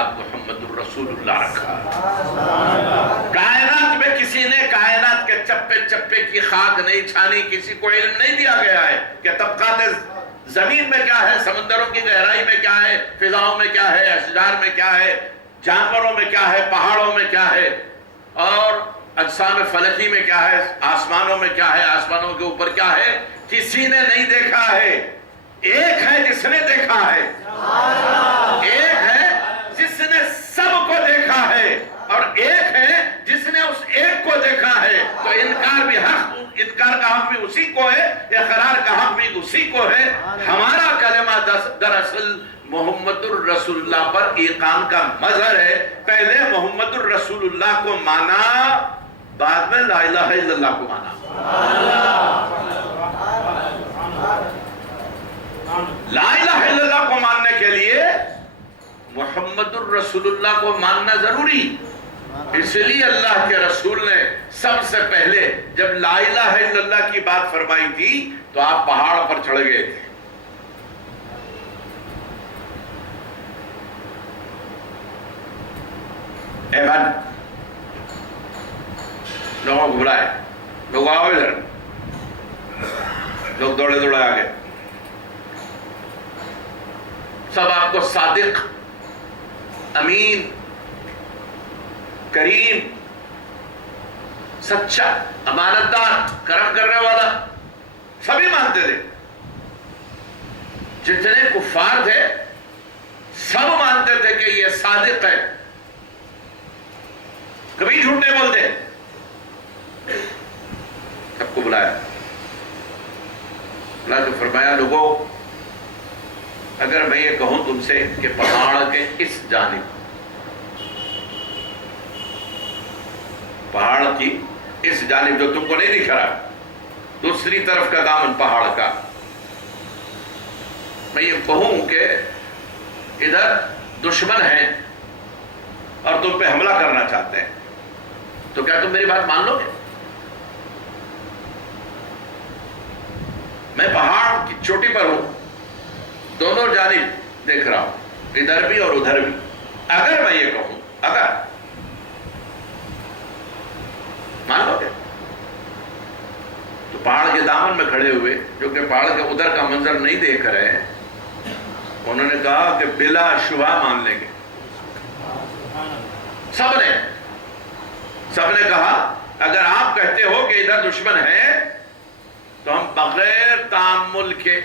بعد محمد الرسول اللہ رکھا۔ کائنات میں کسی نے کائنات کے چپے چپے کی خاک نہیں چھانی، کسی کو علم نہیں دیا گیا ہے کہ طبقات زمین میں کیا ہے، سمندروں کی گہرائی میں کیا ہے، فضاؤں میں کیا ہے، اشجار میں کیا ہے، جانوروں میں کیا ہے، پہاڑوں میں کیا ہے، اور اجسام فلکی میں کیا ہے، آسمانوں میں کیا ہے، آسمانوں کے اوپر کیا ہے۔ کسی نے نہیں دیکھا ہے، ایک ہے جس نے دیکھا ہے، ایک ہے جس نے سب کو دیکھا ہے، اور ایک ہے جس نے اس ایک کو دیکھا ہے۔ تو انکار کا حق بھی اسی کو ہے، اقرار کا حق بھی اسی کو ہے۔ ہمارا کلمہ دراصل محمد الرسول اللہ پر ایقان کا مظہر ہے۔ پہلے محمد الرسول اللہ کو مانا، بعد میں لا الہ الا اللہ کو مانا۔ لا الہ الا اللہ کو ماننے کے لیے محمد الرسول اللہ کو ماننا ضروری۔ اس لیے اللہ کے رسول نے سب سے پہلے جب لا الہ الا اللہ کی بات فرمائی تھی تو آپ پہاڑ پر چڑھ گئے تھے۔ ایمان لوگوں کو بلائے، لوگ آؤ ادھر، لوگ دوڑے دوڑے آگے، سب آپ کو صادق، امین، کریم، سچا، امانتدار، کرم کرنے والا سبھی مانتے تھے۔ جتنے کفار تھے سب مانتے تھے کہ یہ صادق ہے، کبھی جھوٹ نہیں بولتے۔ سب کو بلایا، اللہ تو فرمایا لوگوں اگر میں یہ کہوں تم سے کہ پہاڑ کے اس جانب، پہاڑ کی اس جانب جو تم کو نہیں دکھ رہا، دوسری طرف کا دامن پہاڑ کا، میں یہ کہوں کہ ادھر دشمن ہیں اور تم پہ حملہ کرنا چاہتے ہیں، تو کیا تم میری بات مان لو گے؟ میں پہاڑ کی چوٹی پر ہوں، دونوں جانب دیکھ رہا ہوں، ادھر بھی اور ادھر بھی، اگر میں یہ کہوں، اگر مان لو گے؟ تو پہاڑ کے دامن میں کھڑے ہوئے جو کہ پہاڑ کے ادھر کا منظر نہیں دیکھ رہے، انہوں نے کہا کہ بلا شبہ مان لیں گے۔ سب نے کہا اگر آپ کہتے ہو کہ ادھر دشمن ہے تو ہم بغیر تعامل کے،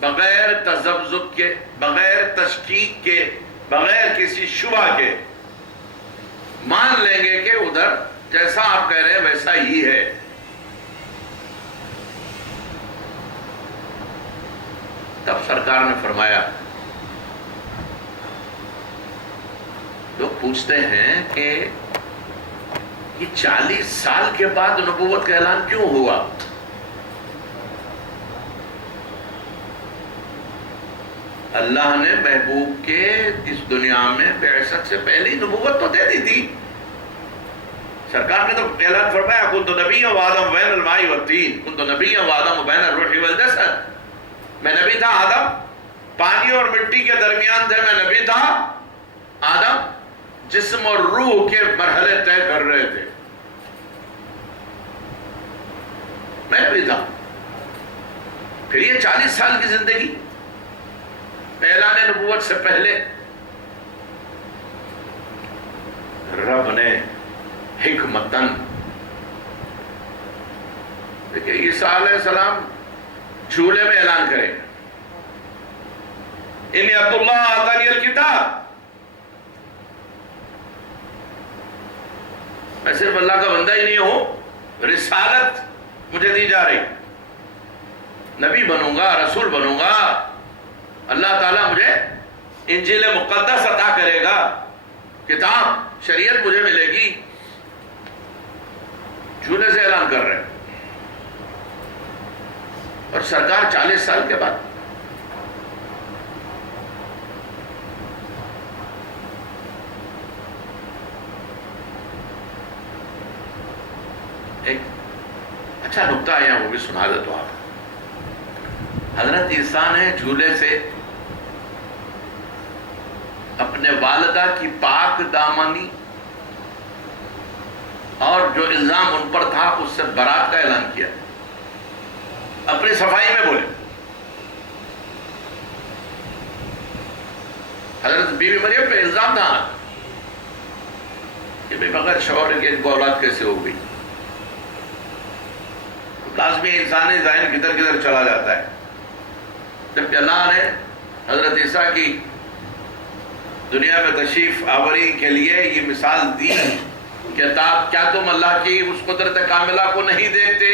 بغیر تذبذب کے، بغیر تشکیک کے، بغیر کسی شبہ کے مان لیں گے کہ ادھر جیسا آپ کہہ رہے ہیں ویسا ہی ہے۔ تب سرکار نے فرمایا، لوگ پوچھتے ہیں کہ یہ 40 سال کے بعد نبوت کا اعلان کیوں ہوا؟ اللہ نے محبوب کے اس دنیا میں بعثت سے پہلے نبوت تو دے دی تھی۔ سرکار نے تو اعلان فرمایا کنت نبیا وآدم بین الماء والطین، کنت نبیا وآدم بین الروح والجسد، میں نبی تھا، آدم پانی اور مٹی کے درمیان تھے، میں نبی تھا، آدم جسم اور روح کے مرحلے طے کر رہے تھے، میں نبی تھا۔ پھر یہ 40 سال کی زندگی اعلان نبوت سے پہلے رب نے حکمتن، دیکھیں عیسیٰ علیہ السلام جھولے میں اعلان کرے انی عبد اللہ آتانی الکتاب، میں صرف اللہ کا بندہ ہی نہیں ہوں، رسالت مجھے دی جا رہی، نبی بنوں گا، رسول بنوں گا، اللہ تعالیٰ مجھے انجیل مقدس عطا کرے گا، کتاب شریعت مجھے ملے گی، جھولے سے اعلان کر رہے ہیں۔ اور سرکار 40 سال کے بعد ایک اچھا نکتہ ہے یہاں، وہ بھی سنا دیتا ہوں آپ۔ حضرت عیسیٰ نے جھولے سے اپنے والدہ کی پاک دامنی اور جو الزام ان پر تھا اس سے برات کا اعلان کیا، اپنی صفائی میں بولے۔ حضرت بی بی مریم پہ الزام تھا کہ بھئی بغیر شوہر کے ان کو اولاد کیسے ہو گئی۔ لازمی انسانی ذہن کدھر کدھر چلا جاتا ہے۔ جب اللہ نے حضرت عیسیٰ کی دنیا میں تشریف آوری کے لیے یہ مثال دی کہ کیا تم اللہ کی اس قدرت کاملہ کو نہیں دیکھتے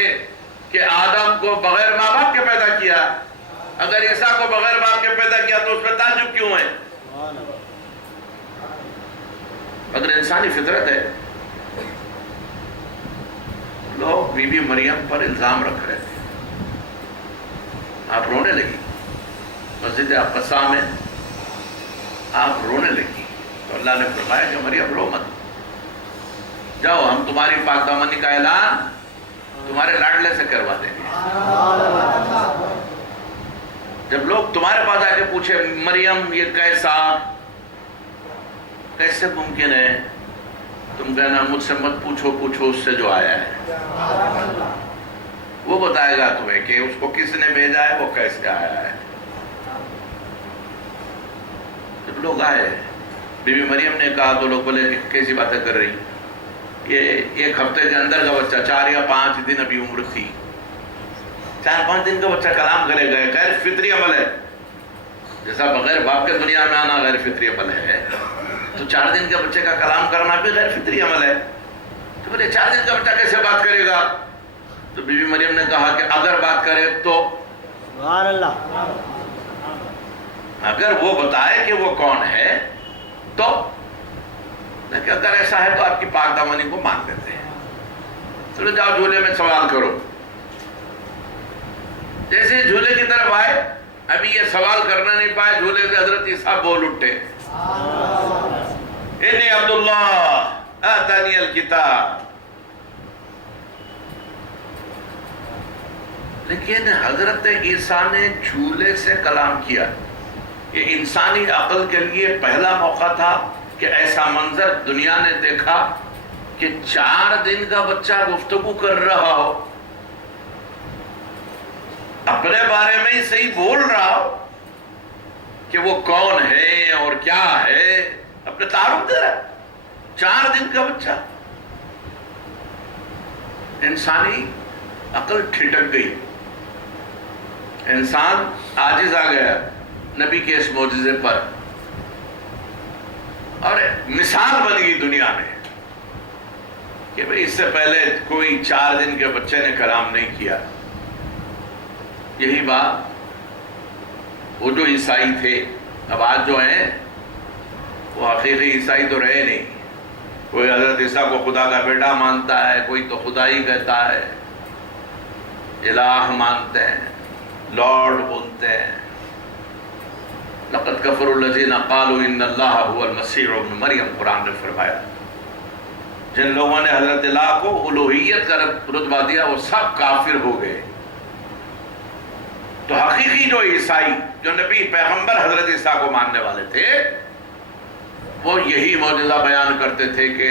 کہ آدم کو بغیر ماں باپ کے پیدا کیا، اگر عیسیٰ کو بغیر باپ کے پیدا کیا تو اس میں تعجب کیوں ہے؟ اگر انسانی فطرت ہے۔ لوگ بی بی مریم پر الزام رکھ رہے تھے، آپ رونے لگی، مسجد اقصی میں آپ رونے لگی تو اللہ نے فرمایا کہ مریم رو مت، جاؤ ہم تمہاری پاک دامنی کا اعلان تمہارے لاڈلے سے کروا دیں گے۔ جب لوگ تمہارے پاس آ کے پوچھے مریم یہ کیسے ممکن ہے، تم کہنا مجھ سے مت پوچھو، پوچھو اس سے جو آیا ہے، وہ بتائے گا تمہیں کہ اس کو کس نے بھیجا ہے، وہ کیسے آیا ہے۔ جب لوگ آئے بی بی مریم نے کہا تو لوگ بولے کہ کیسی باتیں کر رہی، یہ ایک ہفتے کے اندر کا بچہ، 4 یا 5 دن ابھی عمر تھی، 4-5 دن کا بچہ کلام کرے گا، غیر فطری عمل ہے، جیسا بغیر باپ کے دنیا میں آنا غیر فطری عمل ہے، تو 4 دن کے بچے کا کلام کرنا بھی غیر فطری عمل ہے۔ تو بولے 4 دن کا بچہ کیسے بات کرے گا؟ تو بی بی مریم نے کہا کہ اگر بات کرے تو سبحان اللہ، اگر وہ بتائے کہ وہ کون ہے تو، لیکن اگر ایسا ہے تو آپ کی پاک دامنی کو مان دیتے ہیں، چلو جاؤ جھولے میں سوال کرو۔ جیسے جھولے کی طرف آئے، ابھی یہ سوال کرنا نہیں پائے، جھولے سے حضرت عیسیٰ بول اٹھے، انی عبداللہ آتانی الکتاب۔ لیکن حضرت عیسیٰ نے جھولے سے کلام کیا، یہ انسانی عقل کے لیے پہلا موقع تھا کہ ایسا منظر دنیا نے دیکھا کہ 4 دن کا بچہ گفتگو کر رہا ہو، اپنے بارے میں ہی صحیح بول رہا ہو کہ وہ کون ہے اور کیا ہے، اپنے تعارف دے رہا ہے، 4 دن کا بچہ۔ انسانی عقل ٹھٹک گئی، انسان عاجز آ گیا نبی کے اس معجزے پر، اور مثال بن گئی دنیا میں کہ بھئی اس سے پہلے کوئی 4 دن کے بچے نے کلام نہیں کیا۔ یہی بات وہ جو عیسائی تھے، اب آج جو ہیں وہ حقیقی عیسائی تو رہے نہیں، کوئی حضرت عیسیٰ کو خدا کا بیٹا مانتا ہے، کوئی تو خدا ہی کہتا ہے، الہ مانتے ہیں، لارڈ بولتے ہیں۔ لقد کفر الذین قالوا ان اللہ هو المسیح ابن مریم، قرآن نے فرمایا جن لوگوں نے حضرت اللہ کو الوہیت کا رتبہ دیا وہ سب کافر ہو گئے۔ تو حقیقی جو عیسائی، جو نبی پیغمبر حضرت عیسیٰ کو ماننے والے تھے، وہ یہی معجزہ بیان کرتے تھے کہ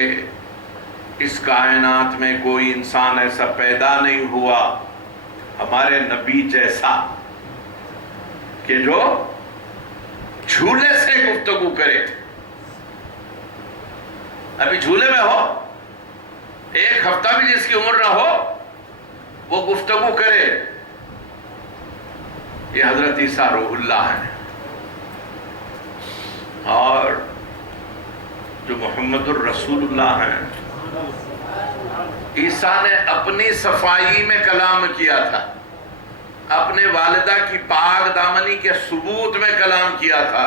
اس کائنات میں کوئی انسان ایسا پیدا نہیں ہوا ہمارے نبی جیسا کہ جو جھولے سے گفتگو کرے۔ ابھی جھولے میں ہو، 1 ہفتہ بھی جس کی عمر نہ ہو، وہ گفتگو کرے۔ یہ حضرت عیسیٰ روح اللہ ہے، اور جو محمد الرسول اللہ ہیں، عیسیٰ نے اپنی صفائی میں کلام کیا تھا، اپنے والدہ کی پاک دامنی کے ثبوت میں کلام کیا تھا۔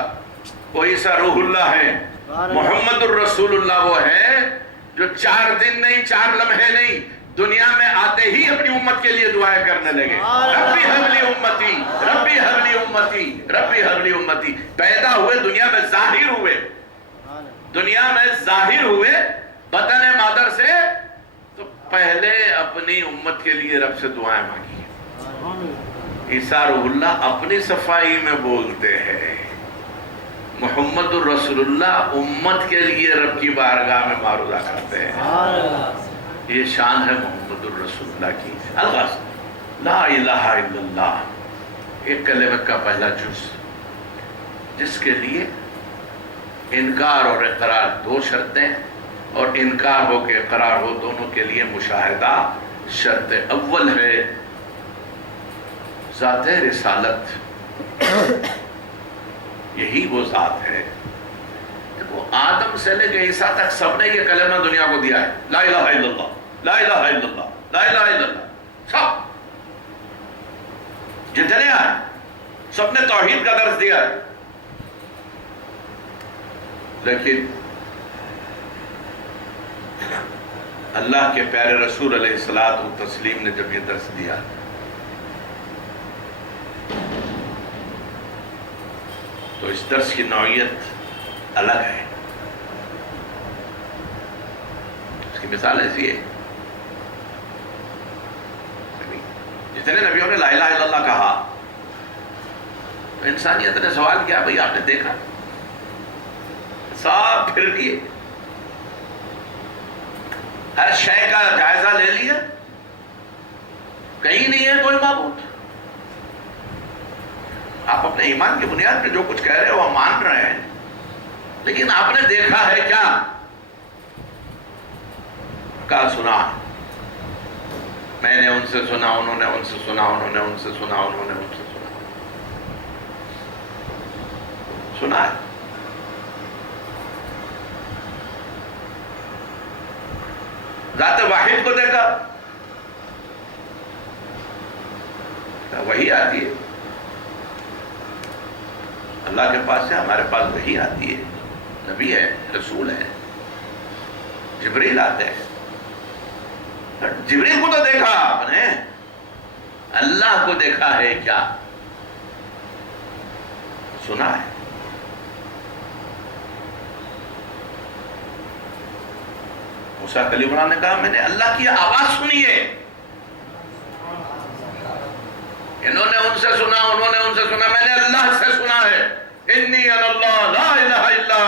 وہ عیسیٰ روح اللہ ہے، محمد الرسول اللہ وہ ہے جو 4 دن نہیں، 4 لمحے نہیں، دنیا میں آتے ہی اپنی امت کے لیے دعائیں کرنے لگے، ربی حبلی امتی، ربی حبلی امتی، ربی حبلی امتی۔ پیدا ہوئے، دنیا میں ظاہر ہوئے، دنیا میں ظاہر ہوئے بطن مادر سے، تو پہلے اپنی امت کے لیے رب سے دعائیں مانگی۔ عیسیٰ روح اللہ اپنی صفائی میں بولتے ہیں، محمد الرسول اللہ امت کے لیے رب کی بارگاہ میں معروضہ کرتے ہیں. سبحان اللہ. یہ شان ہے محمد الرسول اللہ کی. الغرض لا الہ الا اللہ ایک کلمہ کا پہلا جز جس کے لیے انکار اور اقرار دو شرطیں اور انکار ہو کے اقرار ہو دونوں کے لیے مشاہدہ شرط اول ہے ذات رسالت. یہی وہ ذات ہے کہ وہ آدم سے لے کے عیسیٰ تک سب نے یہ کلمہ دنیا کو دیا ہے لا الہ الا اللہ لا الہ الا اللہ لا الہ الا اللہ. سب جتنے آئے سب نے توحید کا درس دیا ہے. لیکن اللہ کے پیارے رسول علیہ الصلوۃ والتسلیم نے جب یہ درس دیا تو اس درس کی نوعیت الگ ہے. اس کی مثال ایسی ہے جتنے نبیوں نے لا الہ الا اللہ کہا تو انسانیت نے سوال کیا بھئی آپ نے دیکھا سب پھر لیے ہر شے کا جائزہ لے لیا کہیں نہیں ہے کوئی معبود. آپ اپنے ایمان کی بنیاد پہ جو کچھ کہہ رہے ہو وہ مان رہے ہیں لیکن آپ نے دیکھا ہے کیا؟ کہا سنا میں نے ان سے سنا انہوں نے ان سے سنا انہوں نے ان سے سنا انہوں نے ان سے سنا ہے. ذات واحد کو دیکھا وہی آتی ہے اللہ کے پاس سے ہمارے پاس وہی آتی ہے. نبی ہے رسول ہے جبریل آتے ہیں. جبریل کو تو دیکھا آپ نے اللہ کو دیکھا ہے کیا؟ سنا ہے. موسیٰ کلیم اللہ نے کہا میں نے اللہ کی آواز سنی ہے. انہوں نے ان سے سنا انہوں نے ان سے سنا میں نے اللہ سے سنا ہے. انی انا اللہ لا الہ الا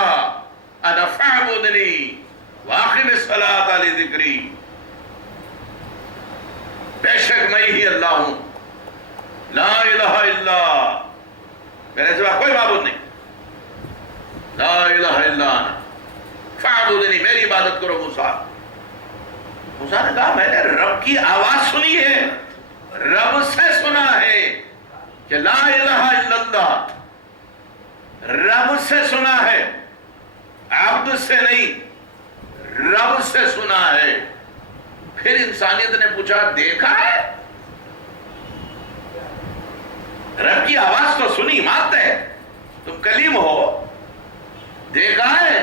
انا فاعبدنی واقم الصلاۃ لذکری. بے شک میں ہی اللہ ہوں لا الہ الا میرے سوا کوئی معبود نہیں. لا الہ الا انا فاعبدنی میری عبادت کرو. موسیٰ نے کہا میں نے رب کی آواز سنی ہے رب سے سنا ہے کہ لا الہ الا اللہ. رب سے سنا ہے عبد سے نہیں رب سے سنا ہے. پھر انسانیت نے پوچھا دیکھا ہے؟ رب کی آواز تو سنی مانتے ہے تم کلیم ہو دیکھا ہے؟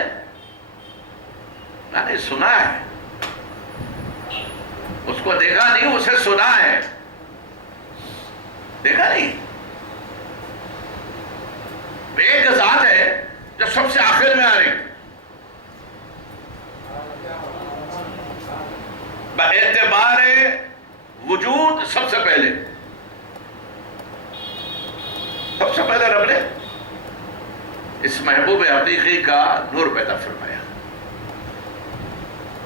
میں نے سنا ہے. اس کو دیکھا نہیں اسے سنا ہے. دیکھا نہیں. ایک ذات ہے جو سب سے آخر میں آ رہی اعتبار وجود سب سے پہلے رب نے اس محبوب حقیقی کا نور پیدا فرمایا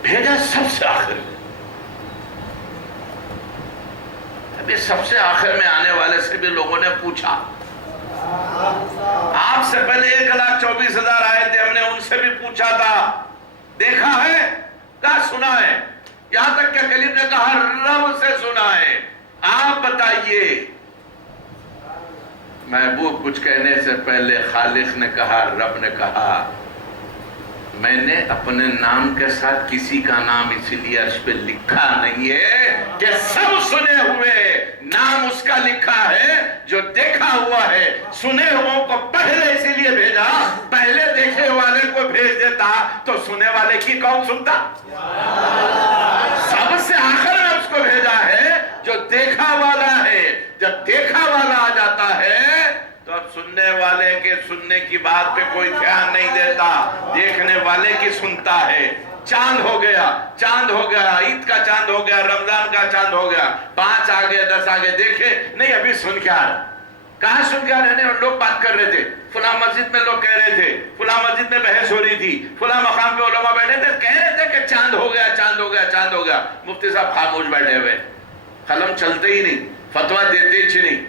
بھیجا سب سے آخر میں. ابھی سب سے آخر میں آنے والے سے بھی لوگوں نے پوچھا آپ سے پہلے 1,24,000 آئے تھے ہم نے ان سے بھی پوچھا تھا دیکھا ہے کہا سنا ہے. یہاں تک کہ کلیم نے کہا رب سے سنا ہے. آپ بتائیے. محبوب کچھ کہنے سے پہلے خالق نے کہا رب نے کہا میں نے اپنے نام کے ساتھ کسی کا نام اسی لیے عرش پہ لکھا نہیں ہے کہ سب سنے ہوئے نام اس کا لکھا ہے جو دیکھا ہوا ہے. سنے ہوں کو پہلے اسی لیے بھیجا پہلے دیکھے والے کو بھیج دیتا تو سنے والے کی کون سنتا؟ سب سے آخر میں اس کو بھیجا ہے جو دیکھا والا ہے. جب دیکھا والا آ جاتا ہے تو اب سننے والے کے سننے کی بات پہ کوئی دھیان نہیں دیتا دیکھنے والے کی سنتا ہے. چاند ہو گیا عید کا چاند ہو گیا رمضان کا چاند ہو گیا 5 آگے 10 آگے دیکھے نہیں ابھی سن کیا کہاں سن کے آ رہے ہیں؟ اور لوگ بات کر رہے تھے، فلاں مسجد میں لوگ کہہ رہے تھے، فلاں مسجد میں بحث ہو رہی تھی، فلاں مقام پہ علماء بیٹھے تھے، کہہ رہے تھے کہ چاند ہو گیا، چاند ہو گیا، چاند ہو گیا. مفتی صاحب خاموش بیٹھے ہوئے، قلم چلتے ہی نہیں، فتویٰ دیتے ہی نہیں.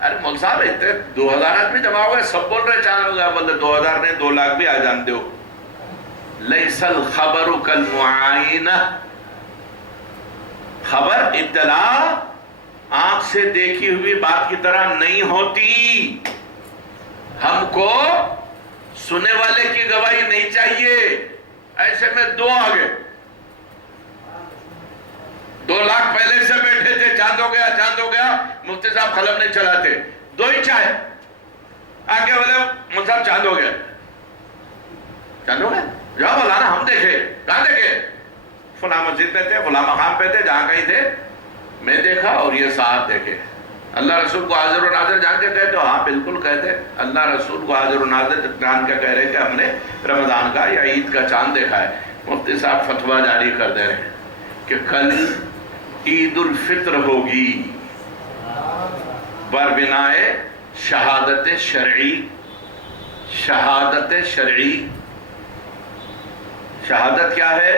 ارے مول صاحب اتنے 2000 آدمی جمع ہو گئے، سب بول رہے چاند ہو گیا. بولے 2000 نہیں 2 لاکھ بھی آ جانتے ہو. لیس الخبر کالمعائنہ، خبر اطلاع آنکھ سے دیکھی ہوئی بات کی طرح نہیں ہوتی. ہم کو سننے والے کی گواہی نہیں چاہیے. ایسے میں 2 آگے 2 لاکھ پہلے سے بیٹھے تھے، چاند ہو گیا، چاند ہو گیا. مفتی صاحب قلم نہیں چلاتے، 2 ہی چاہے آگے بولے مفتی صاحب چاند ہو گیا، چاند ہو گیا، جاؤ بولانا ہم دیکھے. کہاں دیکھے؟ فلاں مسجد میں تھے، فلاں مقام پہ تھے، جہاں کہیں تھے. میں دیکھا اور یہ صاحب دیکھے. اللہ رسول کو حاضر و ناظر جان کے کہتے ہو؟ ہاں بالکل کہتے. اللہ رسول کو حاضر و ناظر جان کے کہہ رہے کہ ہم نے رمضان کا یا عید کا چاند دیکھا ہے. مفتی صاحب فتویٰ جاری کر دے رہے ہیں کہ کل عید الفطر ہوگی بربنائے شہادت شرعی. شہادت شرعی، شہادت کیا ہے؟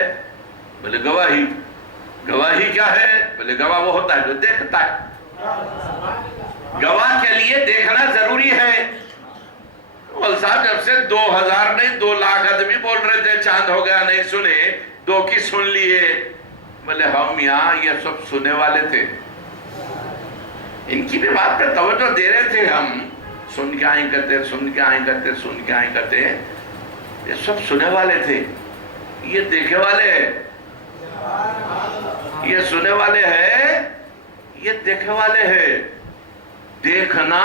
بولے گواہی. گواہی کیا ہے؟ بولے گواہ وہ ہوتا ہے جو دیکھتا ہے. گواہ کے لیے دیکھنا ضروری ہے. مول صاحب جب سے 2000 نہیں 2 لاکھ آدمی بول رہے تھے چاند ہو گیا، نہیں سنے، 2 کی سن لیے. بولے ہم یہاں یہ سب سننے والے تھے، ان کی بھی بات پہ توجہ دے رہے تھے. ہم سن کے آئیں کرتے، سن کے آئیں کرتے، سن کے آئیں کرتے. یہ سب سننے والے تھے، یہ دیکھے والے ہیں. یہ سننے والے ہیں، یہ دیکھے والے ہیں. دیکھنا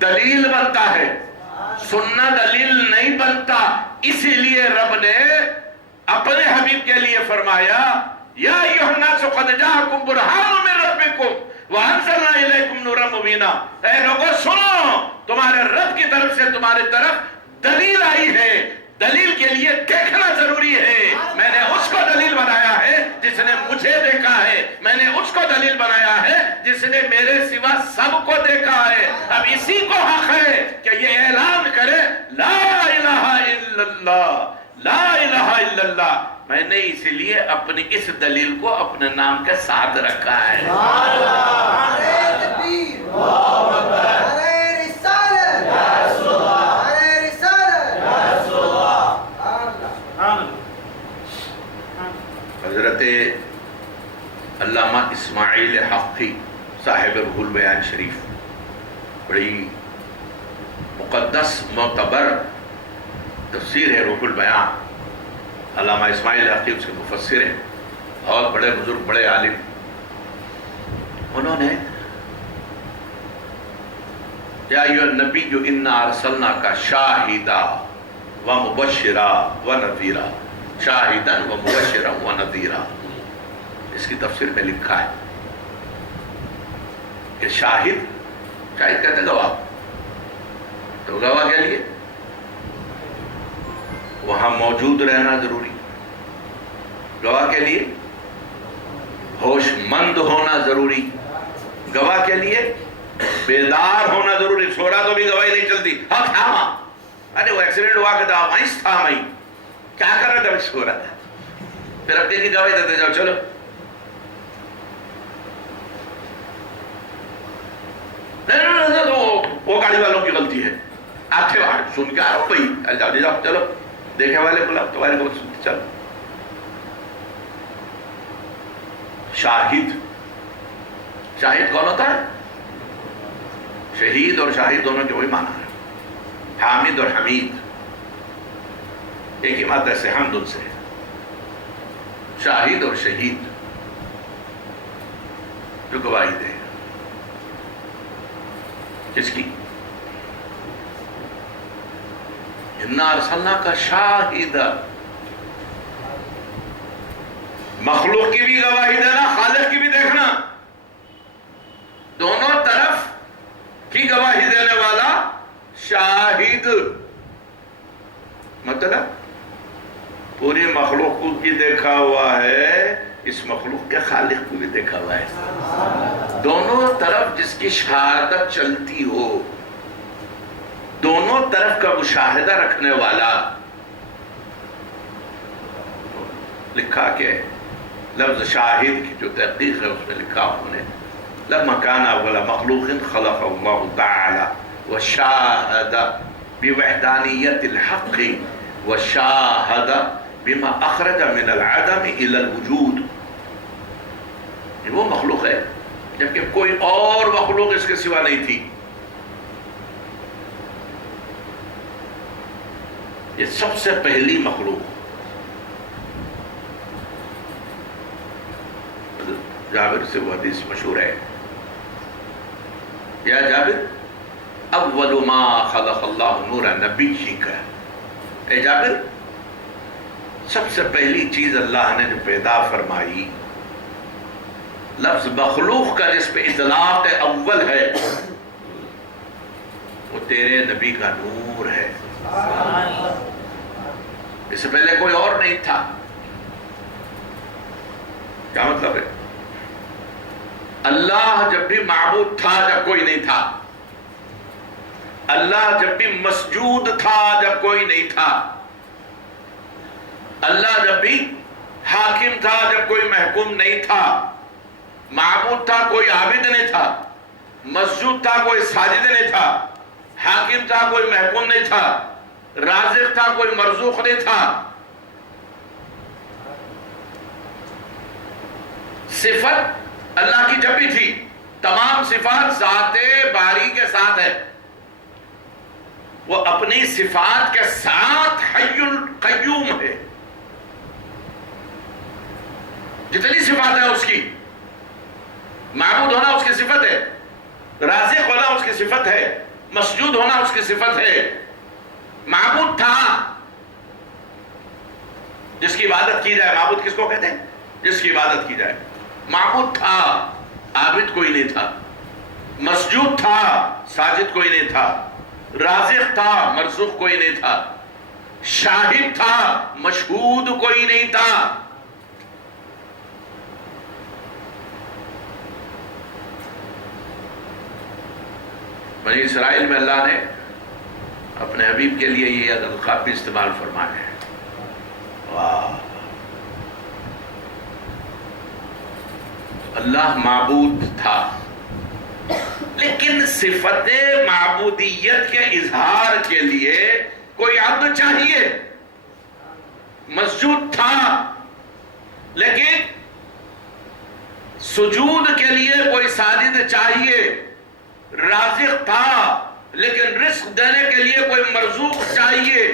دلیل بنتا ہے، سننا دلیل نہیں بنتا. اسی لیے رب نے اپنے حبیب کے لیے فرمایا یا ایھا الناس قد جاءکم برہان من ربکم وانزلنا الیکم نورا مبینا. اے لوگوں سنو، تمہارے رب کی طرف سے تمہارے طرف دلیل آئی ہے. دلیل کے لیے دیکھنا ضروری ہے. میں نے اس کو دلیل بنایا ہے جس نے مجھے دیکھا ہے. میں نے اس کو دلیل بنایا ہے جس نے میرے سوا سب کو دیکھا ہے. اب اسی کو حق ہے کہ یہ اعلان کرے لا الہ الا اللہ، لا الہ الا اللہ. میں نے اسی لیے اپنی اس دلیل کو اپنے نام کے ساتھ رکھا ہے. حضرت علامہ اسماعیل حقی صاحب روح البیان شریف، بڑی مقدس معتبر تفسیر ہے روح البیان. علامہ اسماعیل حقی اس کے مفسر ہیں، اور بڑے بزرگ، بڑے عالم. انہوں نے یا ایھا النبی انا ارسلناک شاہدا ومبشرا ونذیرا، شاہدا ومبشرا ونذیرا. اس کی تفسیر میں لکھا ہے کہ شاہد کہتے ہیں گواہ. تو گواہ کے لیے وہاں موجود رہنا ضروری. گواہ کے لیے ہوش مند ہونا ضروری. گواہ کے لیے بیدار ہونا ضروری. سوڑا تو بھی گواہی نہیں چلتی. ہاں تھاما، ارے وہ ایکسیڈنٹ ہوا کہ تھا وہیں تھا، میں کیا کر رہا تھا؟ سو رہا تھا. پھر اپنے کی گواہی دیتے جاؤ. چلو وہ گاڑی والوں کی غلطی ہے، آپ تھے وہاں، سن کے آ رہا ہوں بھائی، جاؤ جاؤ چلو. دیکھے والے بلا تمہارے کو چلو. شاہد، شاہد کون ہوتا ہے؟ شہید اور شاہد دونوں کے وہی معنی ہے. حامد اور حمید ایک ہی مادہ سے، حمد ان سے. شاہد اور شہید جو گواہی دے. کس کی؟ انا ارسلناک شاہدا. مخلوق کی بھی گواہی دینا، خالق کی بھی دیکھنا، دونوں طرف کی گواہی دینے والا شاہد. مطلب پوری مخلوق کی دیکھا ہوا ہے اس مخلوق کے خالق کو بھی دیکھا ہوا ہے. دونوں طرف جس کی شہادت چلتی ہو، دونوں طرف کا مشاہدہ رکھنے والا. لکھا کہ لفظ شاہد کی جو تحقیق ہے اس میں لکھا انہوں نے لما كان اول مخلوق خلق اللہ تعالی وشاہد بوحدانیت الحق وشاہد بما اخرج من العدم الى الوجود. یہ وہ مخلوق ہے جبکہ کوئی اور مخلوق اس کے سوا نہیں تھی. یہ سب سے پہلی مخلوق. جابر سے وہ حدیث مشہور ہے، یا جابر اول ما خلق اللہ نور نبیک. اے جابر، سب سے پہلی چیز اللہ نے جو پیدا فرمائی، لفظ مخلوق کا جس پہ اطلاق اول ہے وہ تیرے نبی کا نور ہے. اس سے پہلے کوئی اور نہیں تھا. کیا مطلب ہے؟ اللہ جب بھی معبود تھا جب کوئی نہیں تھا. اللہ جب بھی مسجود تھا جب کوئی نہیں تھا. اللہ جب بھی حاکم تھا جب کوئی محکوم نہیں تھا. معبود تھا کوئی عابد نہیں تھا. مسجود تھا کوئی ساجد نہیں تھا. حاکم تھا کوئی محکوم نہیں تھا. رازق تھا کوئی مرزوق نہیں تھا. صفت اللہ کی جب بھی تھی. تمام صفات ذات باری کے ساتھ ہے. وہ اپنی صفات کے ساتھ حی القیوم ہے. جتنی صفات ہے اس کی، معبود ہونا اس کی صفت ہے، رازق ہونا اس کی صفت ہے، مسجود ہونا اس کی صفت ہے. معبود تھا جس کی عبادت کی جائے. معبود کس کو کہتے ہیں؟ جس کی عبادت کی جائے. معبود تھا، عابد کوئی نہیں تھا. مسجود تھا، ساجد کوئی نہیں تھا. رازق تھا، مرزوق کوئی نہیں تھا. شاہد تھا، مشہود کوئی نہیں تھا. بنی اسرائیل میں اللہ نے اپنے حبیب کے لیے یہ القاب بھی استعمال فرمایا ہے. واہ! اللہ معبود تھا، لیکن صفت معبودیت کے اظہار کے لیے کوئی عبد چاہیے. مسجود تھا لیکن سجود کے لیے کوئی ساجد چاہیے. رازق تھا لیکن رزق دینے کے لیے کوئی مرزوق چاہیے.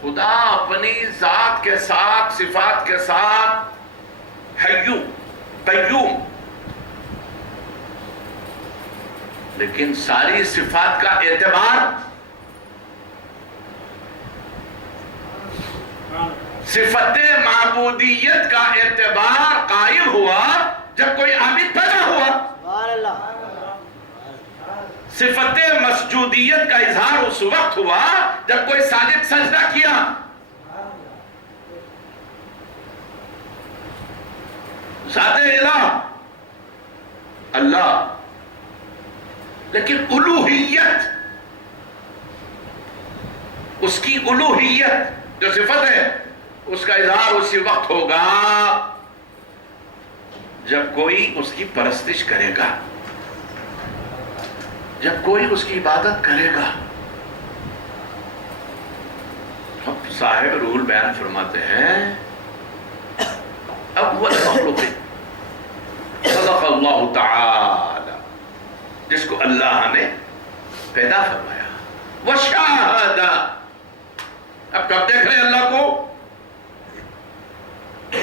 خدا اپنی ذات کے ساتھ، صفات کے ساتھ حیو قیوم، لیکن ساری صفات کا اعتبار، صفت معبودیت کا اعتبار قائم ہوا جب کوئی عابد پیدا ہوا. سبحان اللہ. صفت مسجودیت کا اظہار اس وقت ہوا جب کوئی ساجد سجدہ کیا. ذات الہ اللہ، لیکن الوہیت، اس کی الوہیت جو صفت ہے اس کا اظہار اسی وقت ہوگا جب کوئی اس کی پرستش کرے گا، جب کوئی اس کی عبادت کرے گا. اب صاحب روح البیان فرماتے ہیں اول مخلوق خلق اللہ تعالی، جس کو اللہ نے پیدا فرمایا. وشاہد، اب کب دیکھ رہے ہیں اللہ کو؟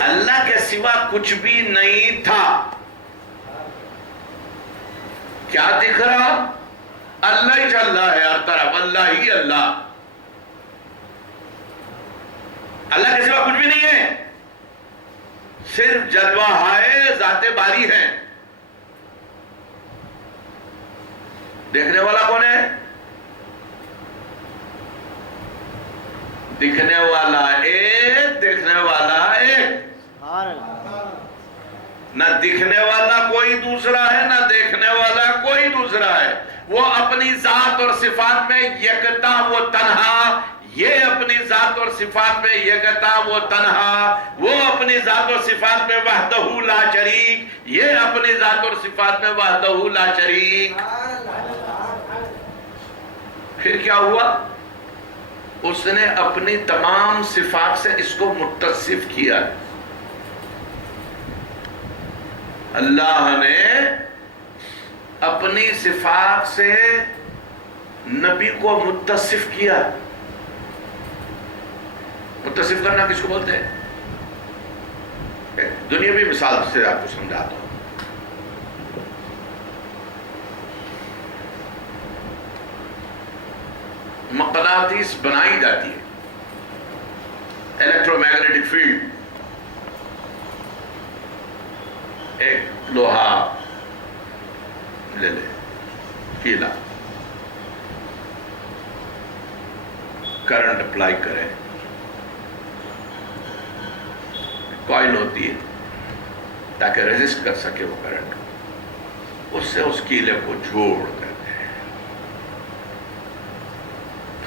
اللہ کے سوا کچھ بھی نہیں تھا. کیا دکھ رہا؟ اللہ ہی اللہ ہے ہر طرف. اللہ ہی اللہ. اللہ کے سوا کچھ بھی نہیں ہے. صرف جلوہ ہے، ذات باری ہے. دیکھنے والا کون ہے؟ دکھنے والا ایک، دیکھنے والا ایک. نہ دکھنے والا کوئی دوسرا ہے نہ دیکھنے والا کوئی دوسرا ہے. وہ اپنی ذات اور صفات میں یکتا و تنہا، یہ اپنی ذات اور صفات میں یکتا و تنہا، وہ اپنی ذات اور صفات میں وحدہ لا شریک، یہ اپنی ذات اور صفات میں وحدہ لا شریک. پھر کیا ہوا؟ اس نے اپنی تمام صفات سے اس کو متصف کیا. اللہ نے اپنی صفات سے نبی کو متصف کیا. متصف کرنا کس کو بولتے ہیں؟ دنیاوی مثال سے آپ کو سمجھاتا ہوں. مقناطیس بنائی جاتی ہے، الیکٹرو میگنیٹک فیلڈ. ایک لوہا لے لے، کیلا، کرنٹ اپلائی کرے، کوائل ہوتی ہے تاکہ ریزسٹ کر سکے وہ کرنٹ، اس سے اس کیلے کو جوڑ کر دے.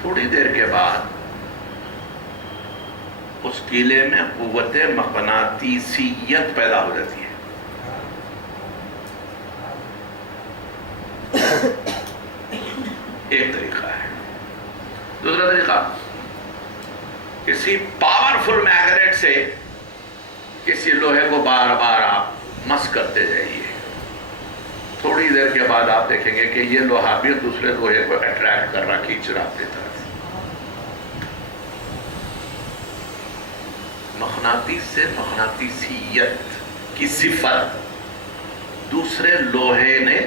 تھوڑی دیر کے بعد اس کیلے میں قوت مقناطیسیت پیدا ہو جاتی ہے. ایک طریقہ ہے. دوسرا طریقہ، کسی پاورفل میگنیٹ سے کسی لوہے کو بار بار آپ مس کرتے جائیے، تھوڑی دیر کے بعد آپ دیکھیں گے کہ یہ لوہا بھی دوسرے لوہے کو اٹریکٹ کر رہا، کھینچ رہا اپنی طرف. مقناطیس سے مقناطیسیت کی صفت دوسرے لوہے نے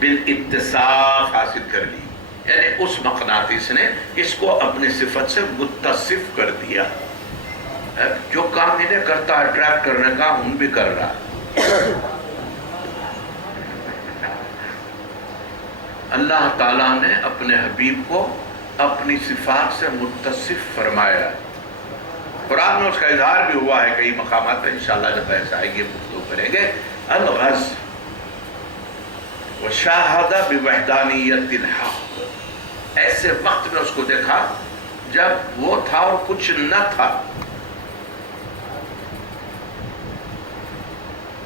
بالاتساق حاصل کر لی، یعنی اس مقناطیس نے اس کو اپنی صفت سے متصف کر دیا. جو کام انہیں کرتا اٹریکٹ کرنے کا ان بھی کر رہا. اللہ تعالیٰ نے اپنے حبیب کو اپنی صفات سے متصف فرمایا. قرآن میں اس کا اظہار بھی ہوا ہے کئی مقامات پہ، انشاءاللہ جب ایسا آئے گی گفتگو کریں گے. الغز وشاہدہ بوحدانیت الحق، ایسے وقت میں اس کو دیکھا جب وہ تھا اور کچھ نہ تھا.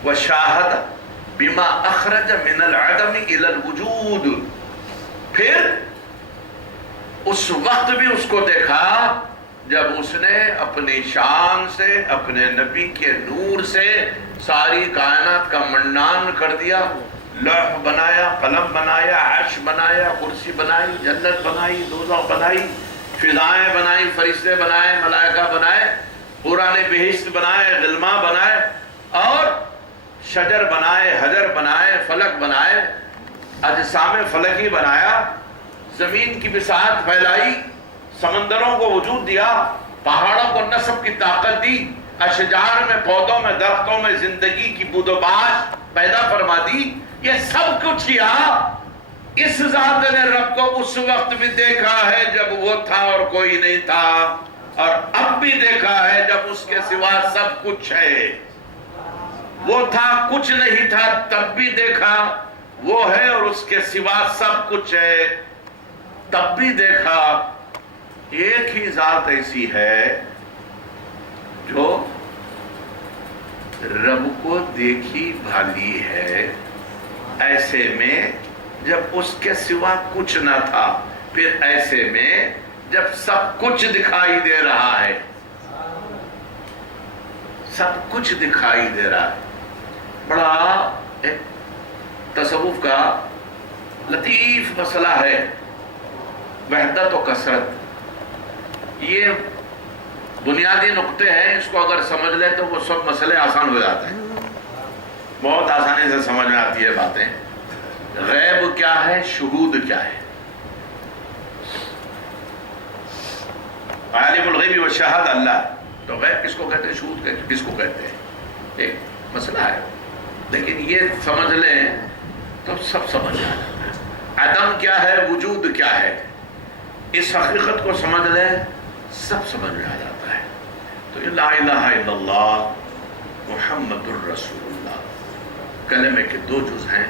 وشاہدہ بما اخرج من العدم الى الوجود، پھر اس وقت بھی اس کو دیکھا جب اس نے اپنی شان سے، اپنے نبی کے نور سے ساری کائنات کا منڈان کر دیا. لوح بنایا، قلم بنایا، عرش بنایا، کرسی بنائی، جنت بنائی، دوزخ بنائی، فضائیں بنائی، فرشتے بنائے، ملائکہ بنائے، قرآن بہشت بنائے، غلماں بنائے، اور شجر بنائے، حجر بنائے، فلک بنائے، اجسام فلکی بنایا، زمین کی بساط پھیلائی، سمندروں کو وجود دیا، پہاڑوں کو نصب کی طاقت دی، اشجار میں، پودوں میں، درختوں میں زندگی کی بود و باش پیدا فرما دی. یہ سب کچھ کیا. اس ذات نے رب کو اس وقت بھی دیکھا ہے جب وہ تھا اور کوئی نہیں تھا، اور اب بھی دیکھا ہے جب اس کے سوا سب کچھ ہے. وہ تھا، کچھ نہیں تھا، تب بھی دیکھا. وہ ہے اور اس کے سوا سب کچھ ہے، تب بھی دیکھا. ایک ہی ذات ایسی ہے جو رب کو دیکھی بھالی ہے. ایسے میں جب اس کے سوا کچھ نہ تھا، پھر ایسے میں جب سب کچھ دکھائی دے رہا ہے، سب کچھ دکھائی دے رہا ہے. بڑا ایک تصوف کا لطیف مسئلہ ہے وحدت و کثرت. یہ بنیادی نقطے ہیں، اس کو اگر سمجھ لیں تو وہ سب مسئلے آسان ہو جاتے ہیں. بہت آسانی سے سمجھ میں آتی ہے باتیں. غیب کیا ہے، شہود کیا ہے. عالم الغیب والشہادہ اللہ. تو غیب کس کو کہتے ہیں، شہود کس کو کہتے ہیں، ایک مسئلہ ہے. لیکن یہ سمجھ لیں تو سب سمجھ آ جاتا ہے. عدم کیا ہے، وجود کیا ہے، اس حقیقت کو سمجھ لیں سب سمجھ میں آ جاتا ہے. تو لا الہ الا اللہ محمد الرسول اللہ. کلمے کے دو جز ہیں.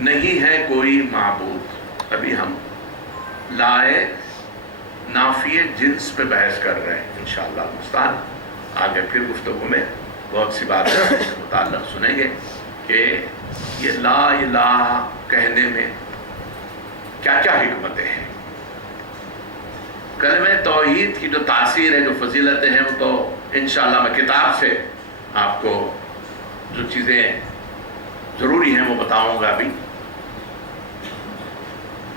نہیں ہے کوئی معبود. ابھی ہم لائے نافی جنس پہ بحث کر رہے ہیں انشاءاللہ مستعان. آگے پھر گفتگو میں بہت سی باتیں اس سے متعلق سنیں گے کہ یہ لا الہ کہنے میں کیا کیا حکمتیں ہیں. کلمہ توحید کی جو تاثیر ہے، جو فضیلتیں ہیں، وہ تو انشاءاللہ میں کتاب سے آپ کو جو چیزیں ضروری ہیں وہ بتاؤں گا. ابھی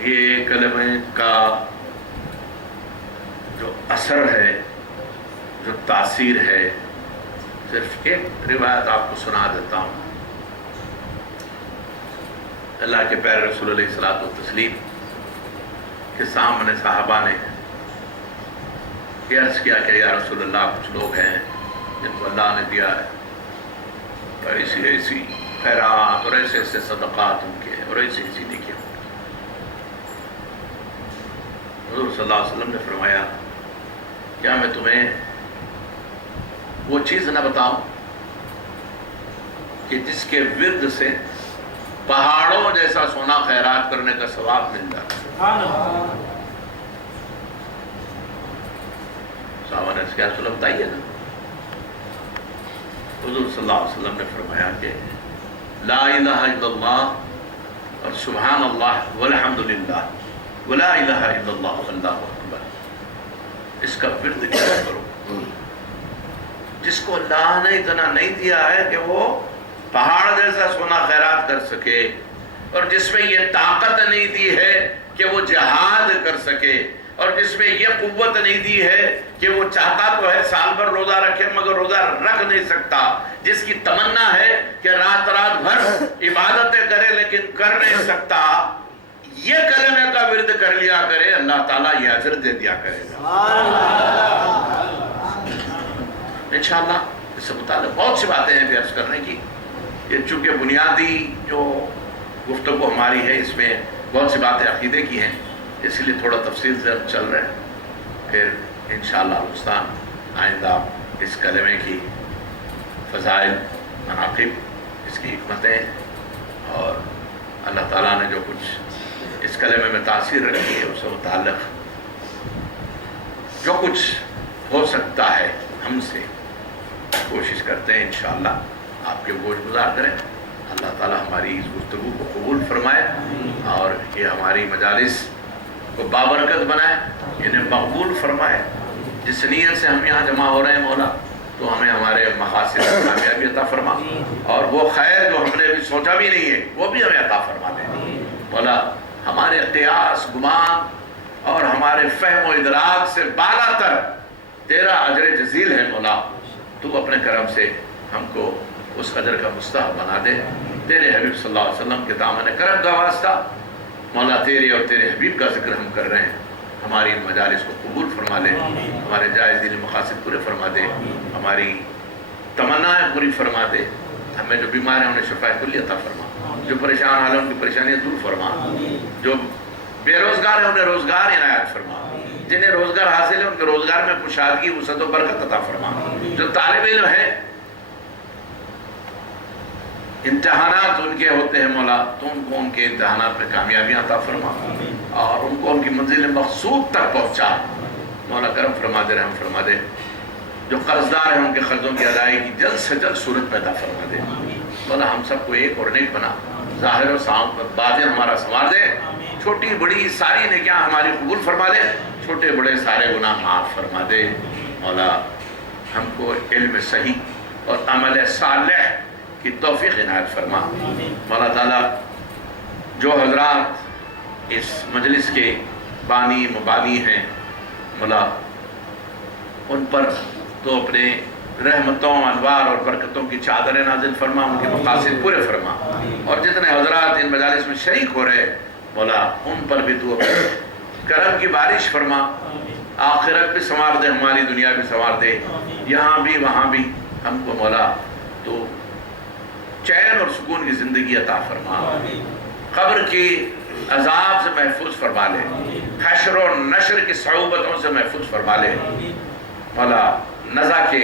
یہ کلمہ کا جو اثر ہے، جو تاثیر ہے، صرف ایک روایت آپ کو سنا دیتا ہوں. اللہ کے پیارے رسول علیہ الصلوۃ والتسلیم کے سامنے صحابہ نے عرض کیا کہ یا رسول اللہ کچھ لوگ ہیں جن کو اللہ نے دیا ہے اور ایسی ایسی خیرات اور ایسے ایسے صدقات ان کے اور ایسی ایسی نیکیاں. حضور صلی اللہ علیہ وسلم نے فرمایا کیا میں تمہیں وہ چیز نہ بتاؤں کہ جس کے ورد سے پہاڑوں جیسا سونا خیرات کرنے کا ثواب مل جاتا ہے. صحابہ نے اس کے رسول بتائیے نا. حضور صلی اللہ علیہ وسلم نے فرمایا کہ لا الہ الا اللہ اور سبحان اللہ والحمدللہ ولا الہ الا اللہ واللہ اکبر، اس کا ورد کیا کرو. جس کو اللہ نے اتنا نہیں دیا ہے کہ وہ پہاڑ جیسا سونا خیرات کر سکے، اور جس میں یہ طاقت نہیں دی ہے کہ وہ جہاد کر سکے، اور جس میں یہ قوت نہیں دی ہے کہ وہ چاہتا تو ہے سال بھر روزہ رکھے مگر روزہ رکھ نہیں سکتا، جس کی تمنا ہے کہ رات رات بھر عبادتیں کرے لیکن کر نہیں سکتا، یہ کلمے کا ورد کر لیا کرے، اللہ تعالیٰ یہ اجر دے دیا کرے گا انشاءاللہ. اس سے متعلق بہت سی باتیں ہیں عرض کرنے کی. یہ چونکہ بنیادی جو گفتگو ہماری ہے اس میں بہت سی باتیں عقیدے کی ہیں، اس لیے تھوڑا تفصیل سے چل رہے ہیں. پھر انشاءاللہ استاد آئندہ اس کلمے کی فضائل، مناقب، اس کی حکمتیں اور اللہ تعالیٰ نے جو کچھ اس کلمے میں تاثیر رکھی ہے اس سے متعلق جو کچھ ہو سکتا ہے ہم سے کوشش کرتے ہیں انشاءاللہ آپ کے گوش گزار کریں. اللہ تعالیٰ ہماری اس گفتگو کو قبول فرمائے اور یہ ہماری مجالس کو بابرکت بنائے، انہیں مقبول فرمائے. جس نیت سے ہم یہاں جمع ہو رہے ہیں مولا تو ہمیں ہمارے مقاصد میں کامیابی عطا فرما، اور وہ خیر جو ہم نے ابھی سوچا بھی نہیں ہے وہ بھی ہمیں عطا فرما دے مولا. ہمارے قیاس، گمان اور ہمارے فہم و ادراک سے بالا تر تیرا اجر جزیل ہے مولا. تو اپنے کرم سے ہم کو اس اجر کا مستحق بنا دے. تیرے حبیب صلی اللہ علیہ وسلم کے دامن کرم کا واسطہ مولا، تیرے اور تیرے حبیب کا ذکر ہم کر رہے ہیں، ہماری ان مجالس کو قبول فرما لے، ہمارے جائز دلی مقاصد پورے فرما دے، ہماری تمنائیں پوری فرما دے. ہمیں جو بیمار ہیں انہیں شفا کلی عطا فرما، جو پریشان حال ہیں ان کی پریشانیاں دور فرما، جو بے روزگار ہیں انہیں روزگار عنایت فرما، جنہیں روزگار حاصل ہے ان کے روزگار میں کشادگی، وسعت و برکت عطا فرما. جو طالب علم ہے امتحانات ان کے ہوتے ہیں مولا، تو ان کو ان کے امتحانات میں کامیابیاں عطا فرما اور ان کو ان کی منزل مقصود تک پہنچا مولا. کرم فرما دے، رحم فرما دے. جو قرضدار ہیں ان کے قرضوں کی ادائیگی جلد سے جلد صورت پیدا فرما دے مولا. ہم سب کو ایک اور نیک بنا، ظاہر و باطن ہمارا سنوار دے. چھوٹی بڑی ساری نیکیاں ہماری قبول فرما دے، چھوٹے بڑے سارے گناہ معاف فرما دے مولا. ہم کو علم صحیح اور عمل صالح کی توفیق عنایت فرما مولا تعالیٰ. جو حضرات اس مجلس کے بانی مبانی ہیں مولا، ان پر تو اپنے رحمتوں، انوار اور برکتوں کی چادریں نازل فرما، ان کے مقاصد پورے فرما. اور جتنے حضرات ان مجالس میں شریک ہو رہے مولا، ان پر بھی تو کرم کی بارش فرما. آخرت بھی سنوار دے، ہماری دنیا بھی سنوار دے، یہاں بھی وہاں بھی ہم کو مولا تو چین اور سکون کی زندگی عطا فرما. قبر کی عذاب سے محفوظ فرما لے، حشر و نشر کی صعوبتوں سے محفوظ فرما لے مولا. نزا کے